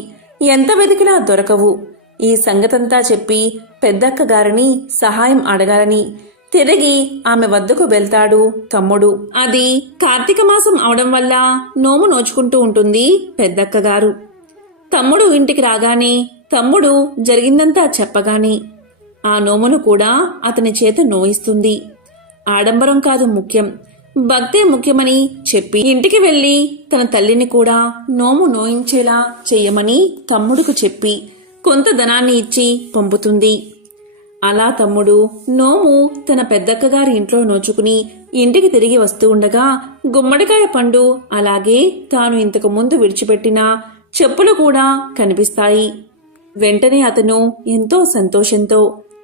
ఎంత వెతికినా దొరకవు. ఈ సంగతంతా చెప్పి పెద్దక్కగారిని సహాయం అడగాలని తిరిగి ఆమె వద్దకు వెళ్తాడు తమ్ముడు. అది కార్తీక మాసం అవడం వల్ల నోము నోచుకుంటూ ఉంటుంది పెద్దక్కగారు. తమ్ముడు ఇంటికి రాగానే తమ్ముడు జరిగిందంతా చెప్పగానే ఆ నోమును కూడా అతని చేత నోయిస్తుంది. ఆడంబరం కాదు ముఖ్యం, భక్తే ముఖ్యమని చెప్పి ఇంటికి వెళ్లి తన తల్లిని కూడా నోము నోయించేలా చెయ్యమని తమ్ముడుకు చెప్పి కొంత ధనాన్ని ఇచ్చి పంపుతుంది. అలా తమ్ముడు నోము తన పెద్దక్కగారి ఇంట్లో నోచుకుని ఇంటికి తిరిగి వస్తూ ఉండగా గుమ్మడికాయ పండు అలాగే తాను ఇంతకు ముందు విడిచిపెట్టిన చెప్పులు కూడా కనిపిస్తాయి. వెంటనే అతను ఎంతో సంతోషంతో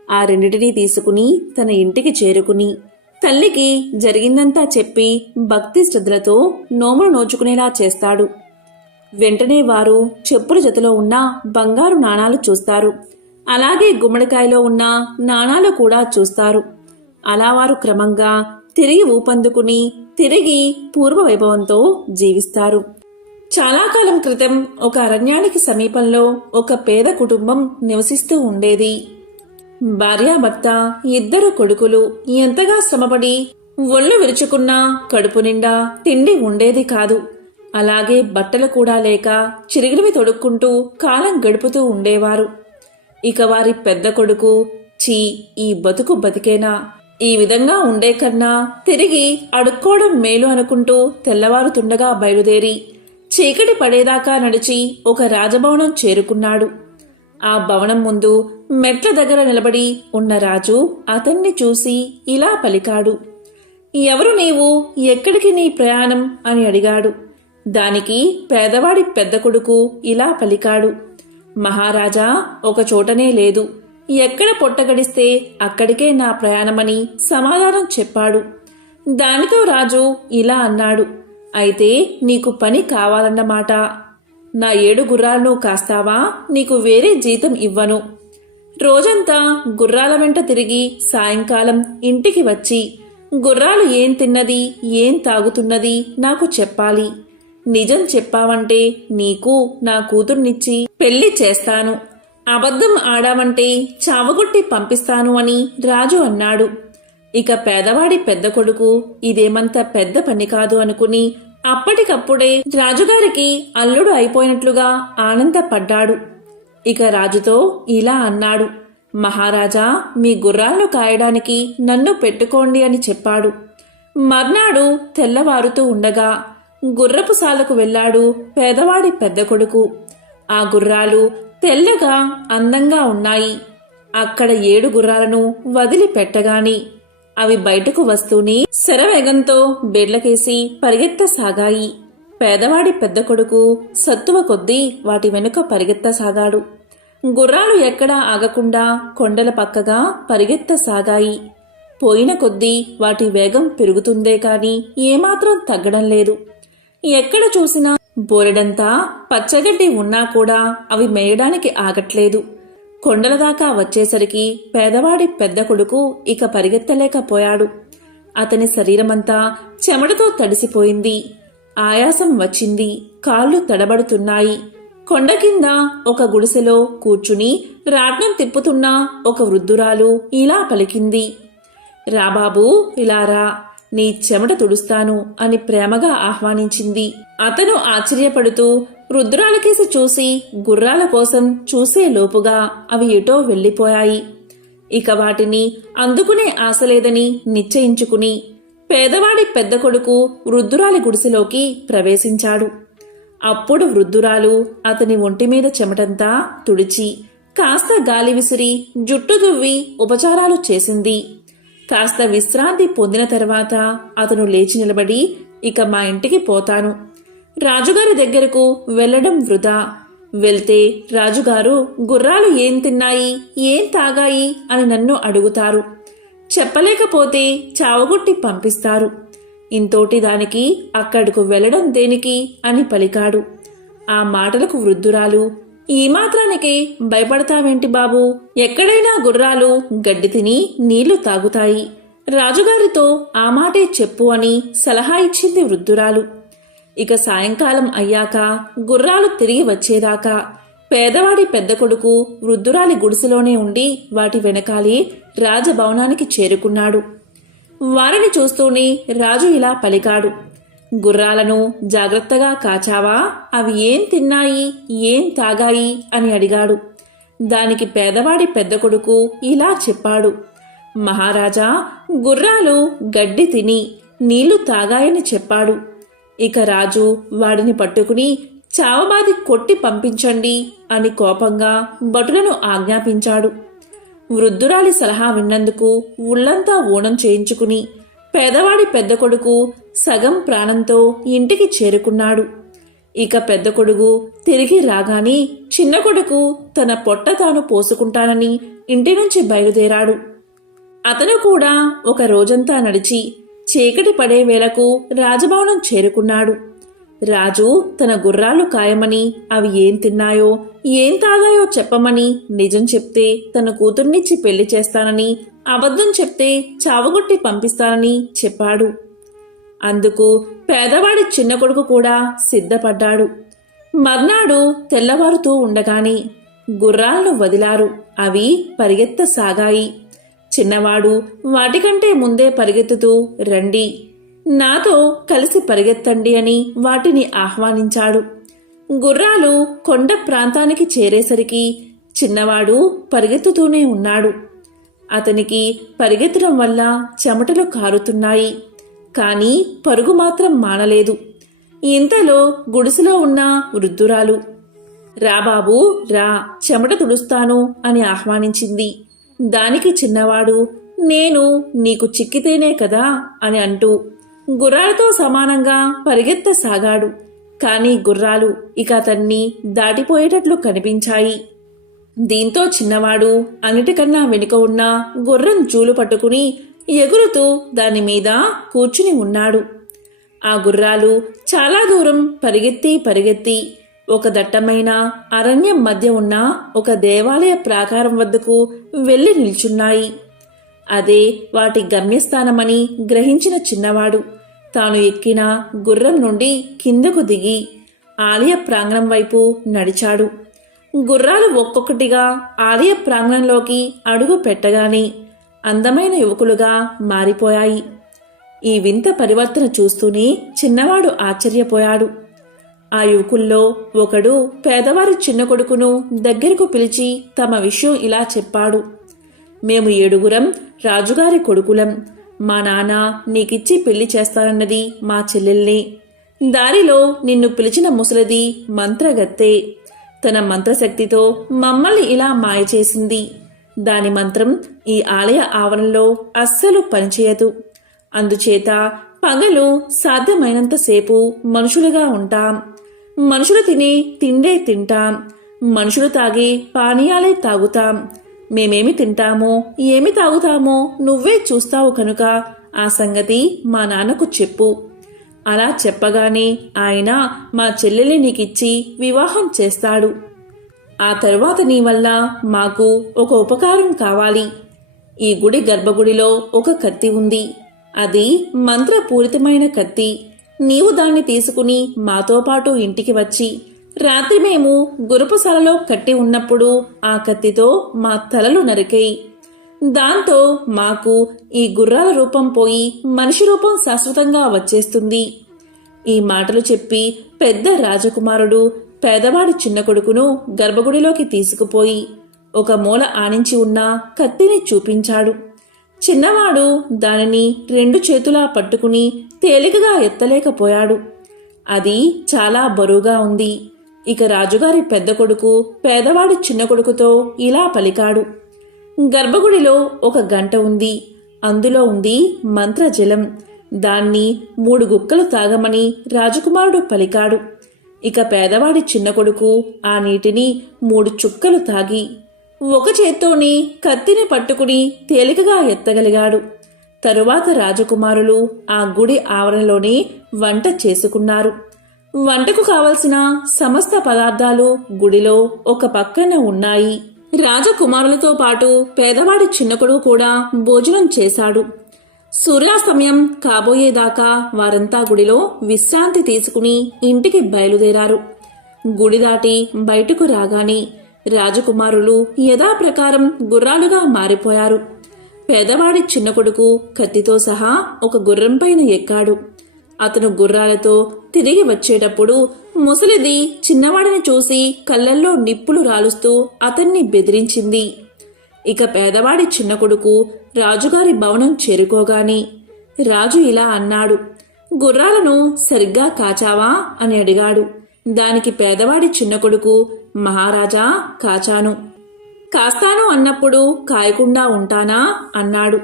ఆ రెండిటినీ తీసుకుని తన ఇంటికి చేరుకుని తల్లికి జరిగిందంతా చెప్పి భక్తి శ్రద్ధలతో నోమును నోచుకునేలా చేస్తాడు. వెంటనే వారు చెప్పుల జతలో ఉన్న బంగారు నాణాలు చూస్తారు. అలాగే గుమ్మడికాయలో ఉన్న నాణాలు కూడా చూస్తారు. అలా వారు క్రమంగా తిరిగి ఊపందుకుని తిరిగి పూర్వ వైభవంతో జీవిస్తారు. చాలా కాలం క్రితం ఒక అరణ్యానికి సమీపంలో ఒక పేద కుటుంబం నివసిస్తూ ఉండేది. భార్యాభర్త, 2 కొడుకులు ఎంతగా శ్రమపడి ఒళ్ళు విరుచుకున్నా కడుపు నిండా తిండి ఉండేది కాదు. అలాగే బట్టలు కూడా లేక చిరిగినవి తొడుక్కుంటూ కాలం గడుపుతూ ఉండేవారు. ఇక వారి పెద్ద కొడుకు, చీ ఈ బతుకు బతికేనా, ఈ విధంగా ఉండే కన్నా తిరిగి అడుక్కోవడం మేలు అనుకుంటూ తెల్లవారుతుండగా బయలుదేరి చీకటి పడేదాకా నడిచి ఒక రాజభవనం చేరుకున్నాడు. ఆ భవనం ముందు మెట్ల దగ్గర నిలబడి ఉన్న రాజు అతన్ని చూసి ఇలా పలికాడు. ఎవరు నీవు, ఎక్కడికి నీ ప్రయాణం అని అడిగాడు. దానికి పేదవాడి పెద్ద కొడుకు ఇలా పలికాడు. మహారాజా, ఒక చోటనే లేదు, ఎక్కడ పొట్టగడిస్తే అక్కడికే నా ప్రయాణమని సమాధానం చెప్పాడు. దానితో రాజు ఇలా అన్నాడు. అయితే నీకు పని కావాలన్నమాట. నా 7 గుర్రాలను కాస్తావా, నీకు వేరే జీతం ఇవ్వను. రోజంతా గుర్రాల వెంట తిరిగి సాయంకాలం ఇంటికి వచ్చి గుర్రాలు ఏం తిన్నది, ఏం తాగుతున్నది నాకు చెప్పాలి. నిజం చెప్పావంటే నీకు నా కూతుర్నిచ్చి పెళ్లి చేస్తాను, అబద్ధం ఆడావంటే చావగొట్టి పంపిస్తాను అని రాజు అన్నాడు. ఇక పేదవాడి పెద్ద కొడుకు ఇదేమంత పెద్ద పని కాదు అనుకుని అప్పటికప్పుడే రాజుగారికి అల్లుడు అయిపోయినట్లుగా ఆనందపడ్డాడు. ఇక రాజుతో ఇలా అన్నాడు. మహారాజా, మీ గుర్రాలను కాయడానికి నన్ను పెట్టుకోండి అని చెప్పాడు. మర్నాడు తెల్లవారుతూ ఉండగా గుర్రపు సాలకు వెళ్లాడు పేదవాడి పెద్ద కొడుకు. ఆ గుర్రాలు తెల్లగా అందంగా ఉన్నాయి. అక్కడ 7 గుర్రాలను వదిలిపెట్టగాని అవి బయటకు వస్తూనే శరవేగంతో బెడ్లకేసి పరిగెత్తసాగాయి. పేదవాడి పెద్ద కొడుకు సత్తువ కొద్దీ వాటి వెనుక పరిగెత్తసాగాడు. గుర్రాలు ఎక్కడా ఆగకుండా కొండల పక్కగా పరిగెత్తసాగాయి. పోయిన కొద్దీ వాటి వేగం పెరుగుతుందే కాని ఏమాత్రం తగ్గడం లేదు. ఎక్కడ చూసినా బోరెడంతా పచ్చగడ్డి ఉన్నా కూడా అవి మేయడానికి ఆగట్లేదు. కొండల దాకా వచ్చేసరికి పేదవాడి పెద్ద కొడుకు ఇక పరిగెత్తలేకపోయాడు. అతని శరీరమంతా చెమటతో తడిసిపోయింది. ఆయాసం వచ్చింది. కాళ్ళు తడబడుతున్నాయి. కొండ కింద ఒక గుడిసెలో కూర్చుని రాట్నం తిప్పుతున్న ఒక వృద్ధురాలు ఇలా పలికింది. రాబాబూ, ఇలా రా, నీ చెమట తుడుస్తాను అని ప్రేమగా ఆహ్వానించింది. అతను ఆశ్చర్యపడుతూ వృద్ధురాలకేసి చూసి గుర్రాల కోసం చూసే లోపుగా అవి ఎటో వెళ్లిపోయాయి. ఇక వాటిని అందుకునే ఆశలేదని నిశ్చయించుకుని పేదవాడి పెద్ద కొడుకు వృద్ధురాలి గుడిసెలోకి ప్రవేశించాడు. అప్పుడు వృద్ధురాలు అతని ఒంటిమీద చెమటంతా తుడిచి కాస్త గాలి విసిరి జుట్టు దువ్వి ఉపచారాలు చేసింది. కాస్త విశ్రాంతి పొందిన తర్వాత అతను లేచి నిలబడి, ఇక మా ఇంటికి పోతాను. రాజుగారి దగ్గరకు వెళ్లడం వృధా. వెళ్తే రాజుగారు గుర్రాలు ఏం తిన్నాయి, ఏం తాగాయి అని నన్ను అడుగుతారు. చెప్పలేకపోతే చావగొట్టి పంపిస్తారు. ఇంతోటి దానికి అక్కడకు వెళ్లడం దేనికి అని పలికాడు. ఆ మాటలకు వృద్ధురాలు, ఈ మాత్రానికి భయపడతావేంటి బాబూ, ఎక్కడైనా గుర్రాలు గడ్డి తిని నీళ్లు తాగుతాయి. రాజుగారితో ఆ మాటే చెప్పు అని సలహా ఇచ్చింది వృద్ధురాలు. ఇక సాయంకాలం అయ్యాక గుర్రాలు తిరిగి వచ్చేదాకా పేదవాడి పెద్ద కొడుకు వృద్ధురాలి గుడిసెలోనే ఉండి వాటి వెనకాలే రాజభవనానికి చేరుకున్నాడు. వారిని చూస్తూనే రాజు ఇలా పలికాడు. గుర్రాలను జాగ్రత్తగా కాచావా, అవి ఏం తిన్నాయి, ఏం తాగాయి అని అడిగాడు. దానికి పేదవాడి పెద్ద కొడుకు ఇలా చెప్పాడు. మహారాజా, గుర్రాలు గడ్డి తిని నీళ్లు తాగాయని చెప్పాడు. ఇక రాజు వాడిని పట్టుకుని చావబాది కొట్టి పంపించండి అని కోపంగా భటులను ఆజ్ఞాపించాడు. వృద్ధురాలి సలహా విన్నందుకు ఉళ్లంతా ఊనం చేయించుకుని పేదవాడి పెద్ద కొడుకు సగం ప్రాణంతో ఇంటికి చేరుకున్నాడు. ఇక పెద్ద కొడుకు తిరిగి రాగానే చిన్న కొడుకు తన పొట్ట తాను పోసుకుంటానని ఇంటి నుంచి బయలుదేరాడు. అతను కూడా ఒక రోజంతా నడిచి చీకటి పడే వేళకు రాజభవనం చేరుకున్నాడు. రాజు తన గుర్రాలు కాయమని అవి ఏం తిన్నాయో ఏం తాగాయో చెప్పమని నిజం చెప్తే తన కూతుర్నిచ్చి పెళ్లి చేస్తానని, అబద్ధం చెప్తే చావగొట్టి పంపిస్తానని చెప్పాడు. అందుకు పేదవాడి చిన్న కొడుకు కూడా సిద్ధపడ్డాడు. మర్నాడు తెల్లవారుతూ ఉండగానే గుర్రాలను వదిలారు. అవి పరిగెత్తసాగాయి. చిన్నవాడు వాటికంటే ముందే పరిగెత్తుతూ రండి, నాతో కలిసి పరిగెత్తండి అని వాటిని ఆహ్వానించాడు. గుర్రాలు కొండ ప్రాంతానికి చేరేసరికి చిన్నవాడు పరిగెత్తుతూనే ఉన్నాడు. అతనికి పరిగెత్తడం వల్ల చెమటలు కారుతున్నాయి. కానీ పరుగు మాత్రం మానలేదు. ఇంతలో గుడిసెలో ఉన్న వృద్ధురాలు, రా బాబూ రా, చెమట తుడుస్తాను అని ఆహ్వానించింది. దానికి చిన్నవాడు, నేను నీకు చిక్కితేనే కదా అని అంటూ గుర్రాలతో సమానంగా పరిగెత్తసాగాడు. కానీ గుర్రాలు ఇక అతన్ని దాటిపోయేటట్లు కనిపించాయి. దీంతో చిన్నవాడు అన్నిటికన్నా వెనుక ఉన్న గుర్రం జూలు పట్టుకుని ఎగురుతూ దానిమీద కూర్చుని ఉన్నాడు. ఆ గుర్రాలు చాలా దూరం పరిగెత్తి ఒక దట్టమైన అరణ్యం మధ్య ఉన్న ఒక దేవాలయ ప్రాకారం వద్దకు వెళ్లి నిల్చున్నాయి. అదే వాటి గమ్యస్థానమని గ్రహించిన చిన్నవాడు తాను ఎక్కిన గుర్రం నుండి కిందకు దిగి ఆలయ ప్రాంగణం వైపు నడిచాడు. గుర్రాలు ఒక్కొక్కటిగా ఆలయ ప్రాంగణంలోకి అడుగు పెట్టగానే అందమైన యువకులుగా మారిపోయాయి. ఈ వింత పరివర్తన చూస్తూనే చిన్నవాడు ఆశ్చర్యపోయాడు. ఆ యువకుల్లో ఒకడు పేదవారి చిన్న కొడుకును దగ్గరకు పిలిచి తమ విషయం ఇలా చెప్పాడు. మేము 7 రాజుగారి కొడుకులం. మా నాన్న నీకిచ్చి పెళ్లి చేస్తానన్నది మా చెల్లెల్ని. దారిలో నిన్ను పిలిచిన ముసలిది మంత్రగత్తె. తన మంత్రశక్తితో మమ్మల్ని ఇలా మాయ చేసింది. దాని మంత్రం ఈ ఆలయ ఆవరణలో అస్సలు పనిచేయదు. అందుచేత పగలు సాధ్యమైనంతసేపు మనుషులుగా ఉంటాం. మనుషులు తినే తిండే తింటాం. మనుషులు తాగే పానీయాలే తాగుతాం. మేమేమి తింటామో ఏమి తాగుతామో నువ్వే చూస్తావు కనుక ఆ సంగతి మా నాన్నకు చెప్పు. అలా చెప్పగానే ఆయన మా చెల్లెల్ని నీకిచ్చి వివాహం చేస్తాడు. ఆ తరువాత నీ వల్ల మాకు ఒక ఉపకారం కావాలి. ఈ గుడి గర్భగుడిలో ఒక కత్తి ఉంది. అది మంత్రపూరితమైన కత్తి. నీవు దాన్ని తీసుకుని మాతో పాటు ఇంటికి వచ్చి రాత్రి మేము గురుపుశాలలో కట్టి ఉన్నప్పుడు ఆ కత్తితో మా తలలు నరికేయి. దాంతో మాకు ఈ గుర్రాల రూపం పోయి మనిషి రూపం శాశ్వతంగా వచ్చేస్తుంది. ఈ మాటలు చెప్పి పెద్ద రాజకుమారుడు పేదవాడి చిన్న కొడుకును గర్భగుడిలోకి తీసుకుపోయి ఒక మూల ఆనించి ఉన్న కత్తిని చూపించాడు. చిన్నవాడు దానిని 2 చేతులా పట్టుకుని తేలికగా ఎత్తలేకపోయాడు. అది చాలా బరువుగా ఉంది. ఇక రాజుగారి పెద్ద కొడుకు పేదవాడి చిన్న కొడుకుతో ఇలా పలికాడు. గర్భగుడిలో ఒక గంట ఉంది. అందులో ఉంది మంత్రజలం. దాన్ని 3 గుక్కలు తాగమని రాజకుమారుడు పలికాడు. ఇక పేదవాడి చిన్న కొడుకు ఆ నీటిని 3 చుక్కలు తాగి ఒక చేత్తోని కత్తిని పట్టుకుని తేలికగా ఎత్తగలిగాడు. తరువాత రాజకుమారులు ఆ గుడి ఆవరణలోనే వంట చేసుకున్నారు. వంటకు కావలసిన సమస్త పదార్థాలు గుడిలో ఒక పక్కన ఉన్నాయి. రాజకుమారులతో పాటు పేదవాడి చిన్న కొడుకు కూడా భోజనం చేశాడు. సూర్యాస్తమయం కాబోయేదాకా వారంతా గుడిలో విశ్రాంతి తీసుకుని ఇంటికి బయలుదేరారు. గుడి దాటి బయటకు రాగానే రాజకుమారులు యథాప్రకారం గుర్రాలుగా మారిపోయారు. పేదవాడి చిన్న కొడుకు కత్తితో సహా ఒక గుర్రంపైన ఎక్కాడు. అతను గుర్రాలతో తిరిగి వచ్చేటప్పుడు ముసలిది చిన్నవాడిని చూసి కళ్ళల్లో నిప్పులు రాలుస్తూ అతన్ని బెదిరించింది. ఇక పేదవాడి చిన్న కొడుకు రాజుగారి భవనం చేరుకోగానే రాజు ఇలా అన్నాడు. గుర్రాలను సరిగ్గా కాచావా అని అడిగాడు. దానికి పేదవాడి చిన్న కొడుకు, మహారాజా కాచాను. కాస్తాను అన్నప్పుడు కాయకుండా ఉంటానా అన్నాడు.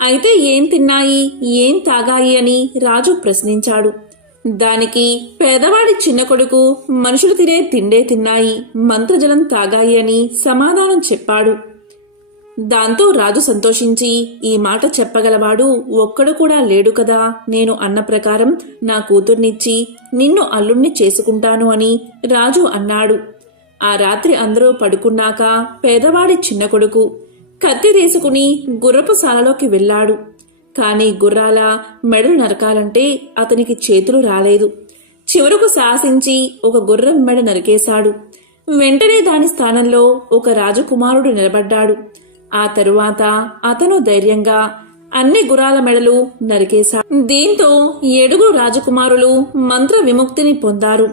అయితే ఏం తిన్నాయి, ఏం తాగాయి అని రాజు ప్రశ్నించాడు. దానికి పేదవాడి చిన్న కొడుకు మనుషులు తినే తిండే తిన్నాయి, మంత్రజలం తాగాయి అని సమాధానం చెప్పాడు. దాంతో రాజు సంతోషించి, ఈ మాట చెప్పగలవాడు ఒక్కడు కూడా లేడు కదా, నేను అన్న ప్రకారం నా కూతుర్నిచ్చి నిన్ను అల్లుణ్ణి చేసుకుంటాను అని రాజు అన్నాడు. ఆ రాత్రి అందరూ పడుకున్నాక పేదవాడి చిన్న కొడుకు కత్తి తీసుకుని గుర్రపు శాలలోకి వెళ్ళాడు. కాని గుర్రాల మెడలు నరకాలంటే అతనికి చేతులు రాలేదు. చివరకు శాసించి ఒక గుర్రం మెడ నరికేశాడు. వెంటనే దాని స్థానంలో ఒక రాజకుమారుడు నిలబడ్డాడు. ఆ తరువాత అతను ధైర్యంగా అన్ని గుర్రాల మెడలు నరికేశాడు. దీంతో 7 రాజకుమారులు మంత్ర విముక్తిని పొందారు.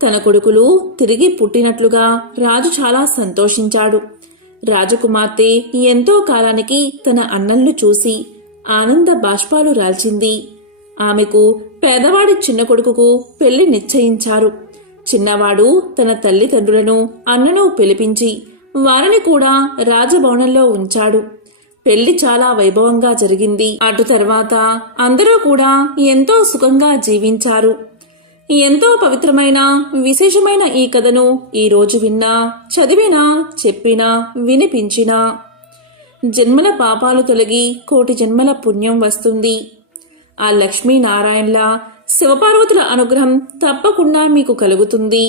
తన కొడుకులు తిరిగి పుట్టినట్లుగా రాజు చాలా సంతోషించాడు. రాజకుమార్తె ఎంతో కాలానికి తన అన్నల్ని చూసి ఆనంద బాష్పాలు రాల్చింది. ఆమెకు పేదవాడి చిన్న కొడుకుకు పెళ్లి నిశ్చయించారు. చిన్నవాడు తన తల్లిదండ్రులను అన్నను పిలిపించి వారిని కూడా రాజభవనంలో ఉంచాడు. పెళ్లి చాలా వైభవంగా జరిగింది. అటు తర్వాత అందరూ కూడా ఎంతో సుఖంగా జీవించారు. ఎంతో పవిత్రమైన విశేషమైన ఈ కథను ఈరోజు విన్నా, చదివినా, చెప్పినా, వినిపించినా జన్మల పాపాలు తొలగి కోటి జన్మల పుణ్యం వస్తుంది. ఆ లక్ష్మీనారాయణల శివపార్వతుల అనుగ్రహం తప్పకుండా మీకు కలుగుతుంది.